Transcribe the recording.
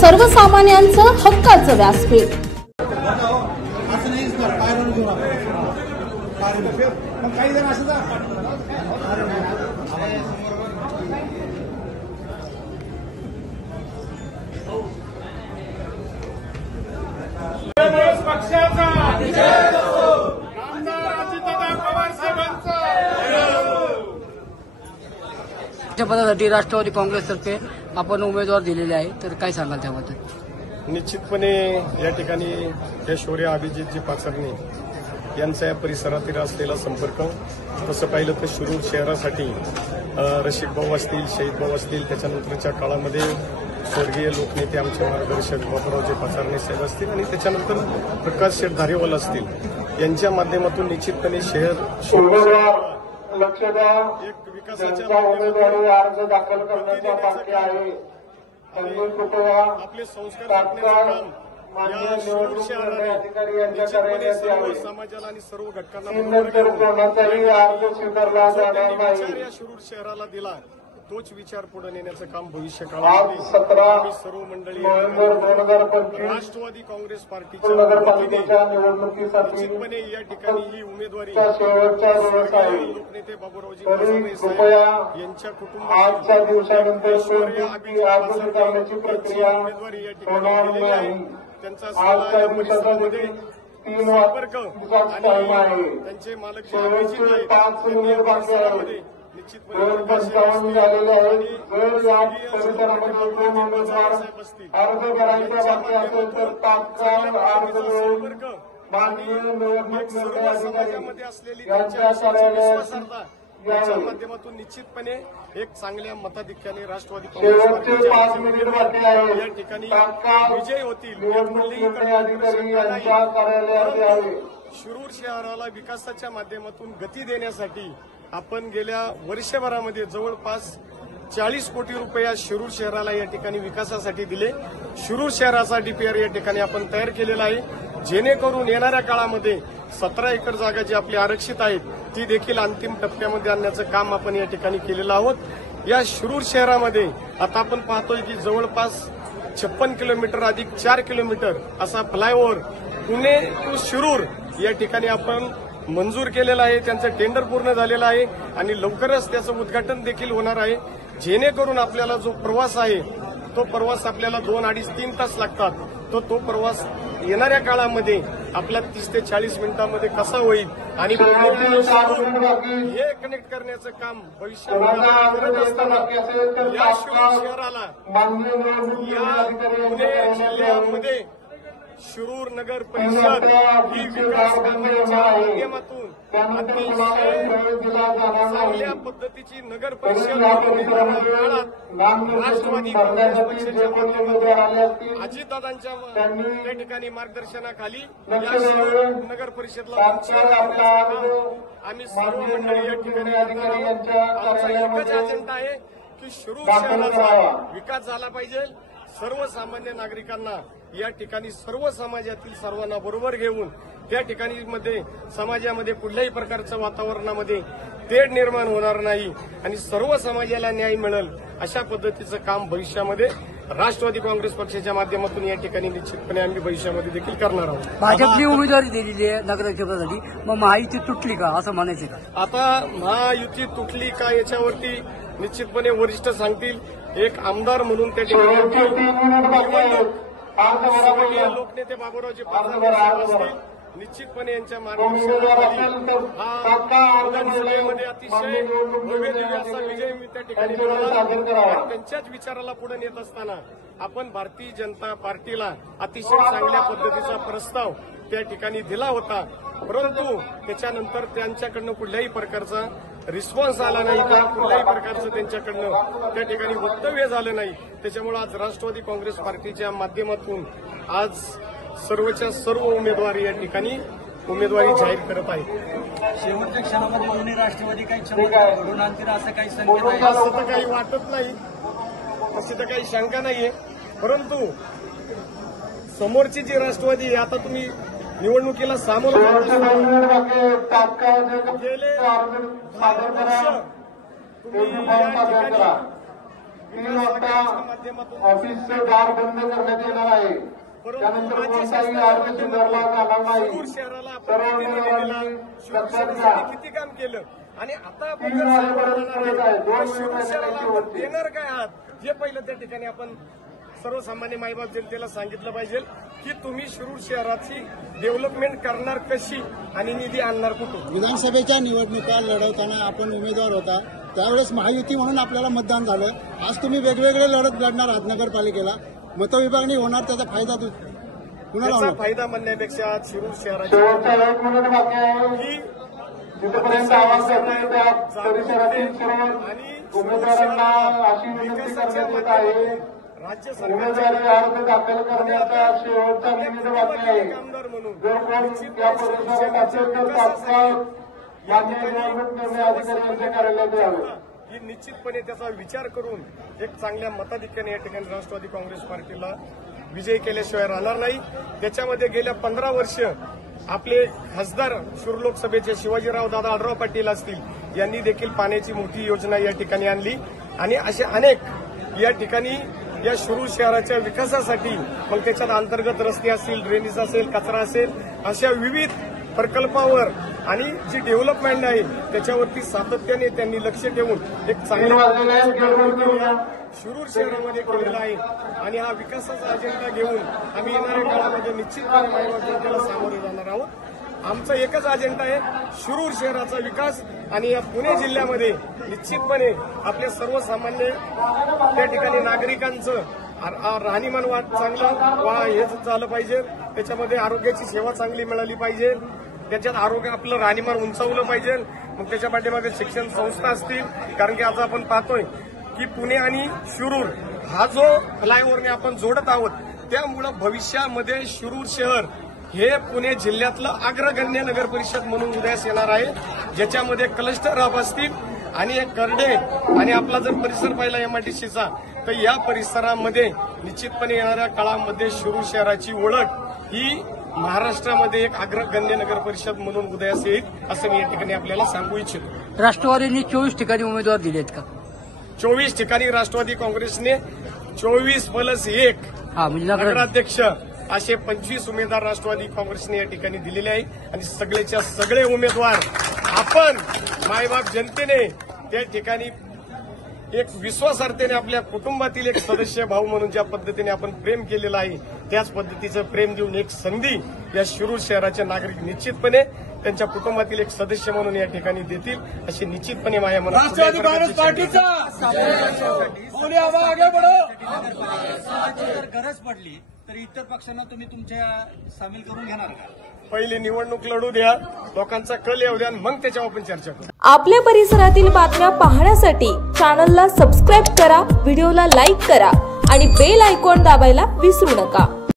सर्वसामान्यांचं हक्काचं व्यासपीठ। पदासाठी राष्ट्रवादी काँग्रेसतर्फे आपण उमेदवार दिलेले आहे, तर काय सांगाल त्याबद्दल? निश्चितपणे या ठिकाणी हे शौर्य अभिजितजी पाचरणे यांचा या परिसरातील असलेला संपर्क, तसं पाहिलं तर शिरूर शहरासाठी रसिक भाऊ असतील, शहीद भाऊ असतील, त्याच्यानंतरच्या काळामध्ये स्वर्गीय लोकनेते आमचे मार्गदर्शक बापूरावजी पाचरणे साहेब असतील आणि त्याच्यानंतर प्रकाश शेठ धारेवाल असतील, यांच्या माध्यमातून निश्चितपणे लक्ष द्या, एक विकासाच्या उमेदवारी अर्ज दाखल करण्याचा बाकी आहे. त्यांनी कृपया आपले संस्कार तात्काळ माननीय निवडणूक अधिकारी यांच्याकडे यावे. समाजाला आणि सर्व घटकांना नंतर कोणाचाही अर्ज स्वीकारला जाणार नाही. या शिरूर शहराला दिला तोच विचार पुढे नेण्याचं काम भविष्य आज काळामध्ये 17 सर्व मंडळी नोव्हेंबर 2025 राष्ट्रवादी काँग्रेस पार्टीच्या नगरपालिकेच्या निवडणुकीसाठी निश्चितपणे या ठिकाणी ही उमेदवारी शेवटचा दिवस आहे. लोकनेते बाबूरावजी तरी पाचरणे कृपया साहेब यांच्या कुटुंबात आजच्या दिवसानंतर कोणतीही अर्ज स्वीकारण्याची प्रक्रिया उमेदवारी या ठिकाणी होणार दिलेली आहे. नाही. त्यांचा आजच्या दिवसाचा परिसरामध्ये 3 वाजता टाइम आहे. त्यांचे मालक शेवटचे 5 मिनिट बाकी आहे. 2:55 झालेले आहेत. जर या परिसरामध्ये कोण उमेदवार अर्ज करायचा बाकी असेल तर तात्काळ अर्ज देऊन माननीय निवडणूक निर्णय अधिकारी यांच्या कार्यालयात याच्या माध्यमातून निश्चितपणे एक चांगल्या मताधिक्याने राष्ट्रवादी शेवटचे 5 मिनिट बाकी आहे. या ठिकाणी तात्काळ विजय होतील. निवडणूक निर्णय अधिकारी यांच्या कार्यालयात यावे. शिरूर शहराला विकासाच्या माध्यमातून गती देण्यासाठी आपण गेल्या वर्षभरामध्ये जवळपास 40 कोटी रुपये शिरूर शहराला या ठिकाणी विकासासाठी दिले. शिरूर शहराचा डीपीआर या ठिकाणी आपण तयार केलेला आहे, जेणेकरून येणाऱ्या काळामध्ये 17 एकर जागा जी आपली आरक्षित आहेत ती देखील अंतिम टप्प्यामध्ये आणण्याचं काम आपण या ठिकाणी केलेलं आहोत. या शिरूर शहरामध्ये आता आपण पाहतोय की जवळपास 56 किलोमीटर अधिक 4 किलोमीटर असा फ्लायओव्हर पुणे टू शिरूर या ठिकाणी आपण मंजूर केलेला आहे. त्यांचं टेंडर पूर्ण झालेलं आहे आणि लवकरच त्याचं उद्घाटन देखील होणार आहे, जेणेकरून आपल्याला जो प्रवास आहे तो प्रवास आपल्याला 2-2.5-3 तास लागतात, तो प्रवास येणाऱ्या काळामध्ये आपला 30 ते 40 मिनिटांमध्ये कसा होईल आणि हे कनेक्ट करण्याचं काम भविष्यामध्ये करत असताना या शिरूर शहराला या पुणे जिल्ह्यामध्ये शिरूर नगर परिषद ही विकास कामांच्या माध्यमातून अतिशय चांगल्या पद्धतीची नगर परिषद काळात राष्ट्रवादी काँग्रेस पक्षाच्या माध्यमातून अजितदादांच्या त्या ठिकाणी मार्गदर्शनाखाली या शिरूर नगर परिषदला आम्ही सर्व मंडळी या ठिकाणी आमचा एकच अजेंडा आहे की शिरूर शहराचा विकास झाला पाहिजे. सर्वसामान्य नागरिकांना या ठिकाणी सर्व समाजातील सर्वांना बरोबर घेऊन त्या ठिकाणी समाजामध्ये कुठल्याही प्रकारच्या वातावरणामध्ये तेढ निर्माण होणार नाही आणि सर्व समाजाला न्याय मिळेल अशा पद्धतीचं काम भविष्यामध्ये राष्ट्रवादी काँग्रेस पक्षाच्या माध्यमातून या ठिकाणी निश्चितपणे आम्ही भविष्यामध्ये देखील करणार आहोत. भाजपने उमेदवारी दिलेली आहे नगराध्यक्षपदासाठी, मग महायुती तुटली का असं म्हणायचं का? आता महायुती तुटली का याच्यावरती निश्चितपणे वरिष्ठ सांगतील. एक आमदार म्हणून त्या ठिकाणी लोकनेते बाबूरावजी पाचरणे साहेब असतील, निश्चितपणे यांच्या मार्गदर्शनाखाली हा विधानसभेमध्ये अतिशय भव्य दिव्य असा विजय मी त्या ठिकाणी मिळाला. त्यांच्याच विचाराला पुढे नेत असताना आपण भारतीय जनता पार्टीला अतिशय चांगल्या पद्धतीचा प्रस्ताव त्या ठिकाणी दिला होता, परंतु त्याच्यानंतर त्यांच्याकडनं कुठल्याही प्रकारचा रिस्पॉन्स आला नाही किंवा कुठल्याही प्रकारचं त्यांच्याकडनं त्या ठिकाणी वक्तव्य झालं नाही. त्याच्यामुळे आज राष्ट्रवादी काँग्रेस पार्टीच्या माध्यमातून आज सर्वच्या सर्व उमेदवारी या ठिकाणी उमेदवारी जाहीर करत आहेत. शेवटच्या क्षणामध्ये दोन्ही राष्ट्रवादी काही क्षमता घडून आणतील असं काही संकेत आहे? असं तर काही वाटत नाही, अशी तर काही शंका नाहीये, परंतु समोरची जी राष्ट्रवादी आहे आता तुम्ही निवडणुकीला सामोरं गेले 10 वर्ष तुम्ही या ठिकाणी 3 वाजता ऑफिसचे दार बंद करण्यात येणार आहे. त्यानंतर कोणताही अर्ज सुधारला जाणार नाही. सर्व उमेदवारांनी लक्षात घ्या. किती काम केलं आणि आता आपण 3 वाजेपर्यंत आहे. 2 मिनिटं देणार काय आहात जे पहिलं त्या ठिकाणी आपण सर्वसामान्य मायबाप जनतेला सांगितलं पाहिजे की तुम्ही शिरूर शहराची डेव्हलपमेंट करणार कशी आणि निधी आणणार कुठून. विधानसभेच्या निवडणुका लढवताना आपण उमेदवार होता त्यावेळेस महायुती म्हणून आपल्याला मतदान झालं. आज तुम्ही वेगवेगळे लढणार आहात नगरपालिकेला. मतविभागणी होणार त्याचा फायदा कुणाला होणार? फायदा म्हणण्यापेक्षा शिरूर शहराची शेवटचा 1 मिनिट बाकी आहे. तिथपर्यंत आवाज येत त्या परिसरातील सर्व उमेदवारांना अशी विनंती करण्यात येत आहे. राज्य उमेदवारी अर्ज दाखल करण्याचा शेवटचा मिनिट बाकी आहे. जर कोण त्या परिसरात असेल तर तात्काळ मान्य निवडणूक निर्णय अधिकाऱ्यांच्या कार्यालयात यावे. ही निश्चितपणे त्याचा विचार करून एक चांगल्या मताधिक्याने या ठिकाणी राष्ट्रवादी काँग्रेस पार्टीला विजय केल्याशिवाय राहणार नाही. त्याच्यामध्ये गेल्या 15 वर्ष आपले खासदार शिरूर लोकसभेचे शिवाजीराव दादा आढराव पाटील असतील यांनी देखील पाण्याची मोठी योजना या ठिकाणी आणली आणि असे अनेक या ठिकाणी या शिरूर शहराच्या विकासासाठी मग त्याच्यात अंतर्गत रस्ते असतील, ड्रेनेज असेल, कचरा असेल, अशा विविध प्रकल्पावर आणि जी डेव्हलपमेंट आहे त्याच्यावरती सातत्याने त्यांनी लक्ष ठेवून एक चांगला शिरूर शहरामध्ये केलेला आहे आणि हा विकासाचा अजेंडा घेऊन आम्ही येणाऱ्या काळामध्ये निश्चितपणे मायबाप जनतेला सामोरे जाणार आहोत. आमचा एकच अजेंडा आहे शिरूर शहराचा विकास आणि या पुणे जिल्ह्यामध्ये निश्चितपणे आपल्या सर्वसामान्य त्या ठिकाणी नागरिकांचं राहणीमान चांगलं हेच झालं पाहिजे. त्याच्यामध्ये आरोग्याची सेवा चांगली मिळाली पाहिजे. त्याच्यात आरोग्य आपलं राहणीमान उंचावलं पाहिजे. मग त्याच्या पाठीमागे शिक्षण संस्था असतील कारण की आता आपण पाहतोय की पुणे आणि शिरूर हा जो फ्लायओव्हरने आपण जोडत आहोत त्यामुळं भविष्यामध्ये शिरूर शहर हे पुणे जिल्ह्यातलं अग्रगण्य नगर परिषद म्हणून उदयास येणार आहे ज्याच्यामध्ये क्लस्टर हब असतील आणि एक करडे आणि आपला जर परिसर पाहिला एमआयडीसीचा तर या परिसरामध्ये निश्चितपणे येणाऱ्या काळामध्ये शिरूर शहराची ओळख ही महाराष्ट्रामध्ये एक अग्रगण्य नगर परिषद म्हणून उदयास येईल असं मी या ठिकाणी आपल्याला सांगू इच्छितो. राष्ट्रवादीने 24 ठिकाणी उमेदवार दिलेत का? 24 ठिकाणी राष्ट्रवादी काँग्रेसने 24+1 नगराध्यक्ष असे 25 उमेदवार राष्ट्रवादी काँग्रेसने या ठिकाणी दिलेले आहे आणि सगळेच्या सगळे उमेदवार आपण मायबाप जनतेने त्या ठिकाणी एक विश्वासार्थेने आपल्या कुटुंबातील एक सदस्य भाऊ म्हणून ज्या पद्धतीने आपण प्रेम केलेलं आहे त्याच पद्धतीचं प्रेम देऊन एक संधी या शिरूर शहराचे नागरिक निश्चितपणे त्यांच्या कुटुंबातील एक सदस्य म्हणून या ठिकाणी देतील अशी निश्चितपणे माझ्या मनात राष्ट्रवादी काँग्रेस पार्टीचा जर गरज पडली तर इतर पक्षांना तुम्ही तुमच्या सामील करून घेणार का? पहिली निवडणूक लढू द्या, लोकांचा कल येऊ द्या, मग त्याच्यावर आपण चर्चा करू. आपल्या परिसरातील बातम्या पाहण्यासाठी चॅनलला सबस्क्राईब करा, व्हिडिओला लाईक करा आणि बेल आयकॉन दाबायला विसरू नका.